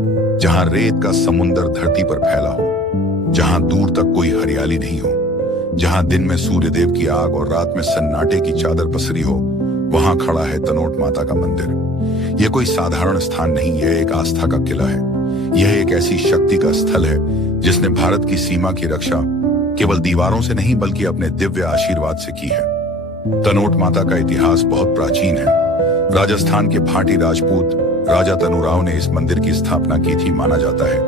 जहां रेत का समुंदर धरती पर फैला हो, जहां दूर तक कोई हरियाली नहीं हो, जहां दिन में सूर्यदेव की आग और रात में सन्नाटे की चादर पसरी हो, वहां खड़ा है तनोट माता का मंदिर। यह कोई साधारण स्थान नहीं, यह एक आस्था का किला है। यह एक ऐसी शक्ति का स्थल है जिसने भारत की सीमा की रक्षा केवल दीवारों से नहीं बल्कि अपने दिव्य आशीर्वाद से की है। तनोट माता का इतिहास बहुत प्राचीन है। राजस्थान के भाटी राजपूत राजा तनुराव ने इस मंदिर की स्थापना की थी। माना जाता है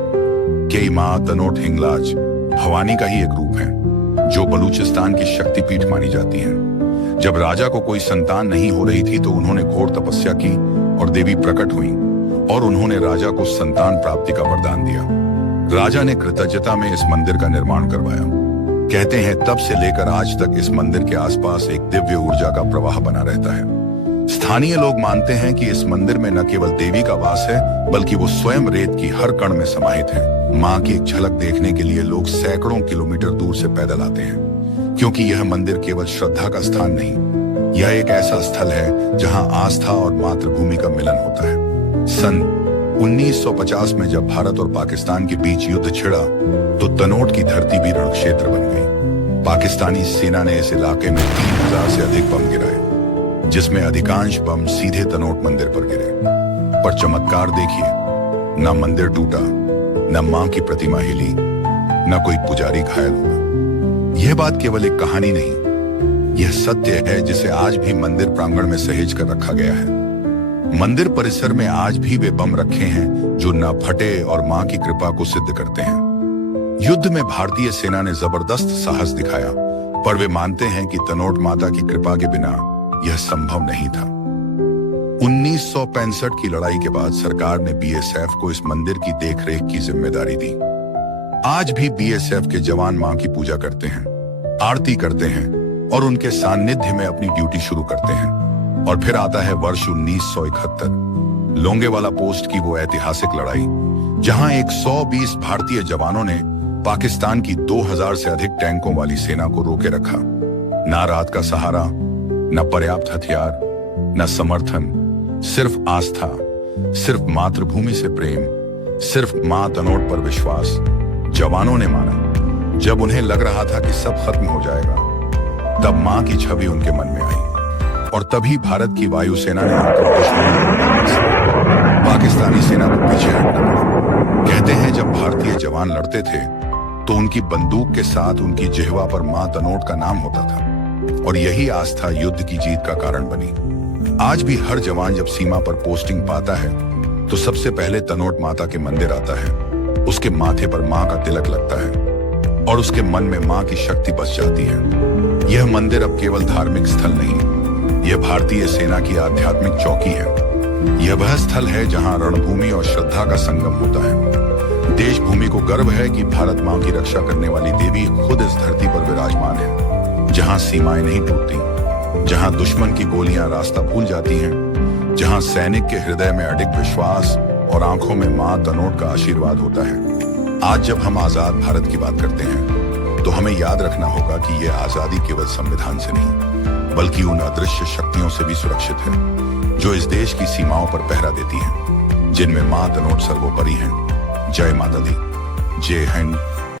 कि मां तनोट हिंगलाज भवानी का ही एक रूप है, जो बलूचिस्तान की शक्तिपीठ मानी जाती है। जब राजा को कोई संतान नहीं हो रही थी तो उन्होंने घोर तपस्या की और देवी प्रकट हुई और उन्होंने राजा को संतान प्राप्ति का वरदान दिया। राजा ने कृतज्ञता में इस मंदिर का निर्माण करवाया। कहते हैं तब से लेकर आज तक इस मंदिर के आसपास एक दिव्य ऊर्जा का प्रवाह बना रहता है। स्थानीय लोग मानते हैं कि इस मंदिर में न केवल देवी का वास है बल्कि वो स्वयं रेत की हर कण में समाहित है। मां की एक झलक देखने के लिए लोग सैकड़ों किलोमीटर दूर से पैदल आते हैं, क्योंकि यह मंदिर केवल श्रद्धा का स्थान नहीं, यह एक ऐसा स्थल है जहां आस्था और मातृभूमि का मिलन होता है। सन 1950 में जब भारत और पाकिस्तान के बीच युद्ध छिड़ा तो तनोट की धरती भी रणक्षेत्र बन गई। पाकिस्तानी सेना ने इस इलाके में 3000 से अधिक बम गिराए, जिसमें अधिकांश बम सीधे तनोट मंदिर पर गिरे। पर चमत्कार देखिए, न मंदिर टूटा, न मां की प्रतिमा हिली, न कोई पुजारी घायल हुआ। यह बात केवल एक कहानी नहीं, यह सत्य है जिसे आज भी मंदिर प्रांगण में सहेज कर रखा गया है। मंदिर परिसर में आज भी वे बम रखे हैं जो न फटे और मां की कृपा को सिद्ध करते हैं। युद्ध में भारतीय सेना ने जबरदस्त साहस दिखाया, पर वे मानते हैं कि तनोट माता की कृपा के बिना यह संभव नहीं था। 1965 की लड़ाई के बाद सरकार ने बीएसएफ को इस मंदिर की देखरेख की जिम्मेदारी दी। आज भी बीएसएफ के जवान मां की पूजा करते हैं, आरती करते हैं और उनके सानिध्य में अपनी ड्यूटी शुरू करते हैं। और फिर आता है वर्ष 1971, लोंगेवाला पोस्ट की वो ऐतिहासिक लड़ाई, जहां 120 भारतीय जवानों ने पाकिस्तान की 2000 से अधिक टैंकों वाली सेना को रोके रखा। ना रात का सहारा, न पर्याप्त हथियार, न समर्थन, सिर्फ आस्था, सिर्फ मातृभूमि से प्रेम, सिर्फ मां तनोट पर विश्वास। जवानों ने माना। जब उन्हें लग रहा था कि सब खत्म हो जाएगा, तब मां की छवि उनके मन में आई और तभी भारत की वायुसेना ने पाकिस्तानी सेना को पीछे हटना पड़ा। कहते हैं जब भारतीय जवान लड़ते थे तो उनकी बंदूक के साथ उनकी जिह्वा पर मां तनोट का नाम होता था और यही आस्था युद्ध की जीत का कारण बनी। आज भी हर जवान जब सीमा पर पोस्टिंग पाता है तो सबसे पहले तनोट माता के मंदिर आता है, उसके माथे पर मां का तिलक लगता है और उसके मन में मां की शक्ति बस जाती है। यह मंदिर अब केवल धार्मिक स्थल नहीं, यह भारतीय सेना की आध्यात्मिक चौकी है। यह वह स्थल है जहां रणभूमि और श्रद्धा का संगम होता है। देश भूमि को गर्व है कि भारत मां की रक्षा करने वाली देवी खुद इस धरती पर विराजमान है, जहां सीमाएं नहीं टूटती, जहां दुश्मन की गोलियां रास्ता भूल जाती हैं, जहां सैनिक के हृदय में अडिग विश्वास और आंखों में मां तनोट का आशीर्वाद होता है। आज जब हम आजाद भारत की बात करते हैं तो हमें याद रखना होगा कि यह आजादी केवल संविधान से नहीं बल्कि उन अदृश्य शक्तियों से भी सुरक्षित है जो इस देश की सीमाओं पर पहरा देती हैं, जिनमें मां तनोट सर्वोपरि हैं। जय माता दी, जय हिंद।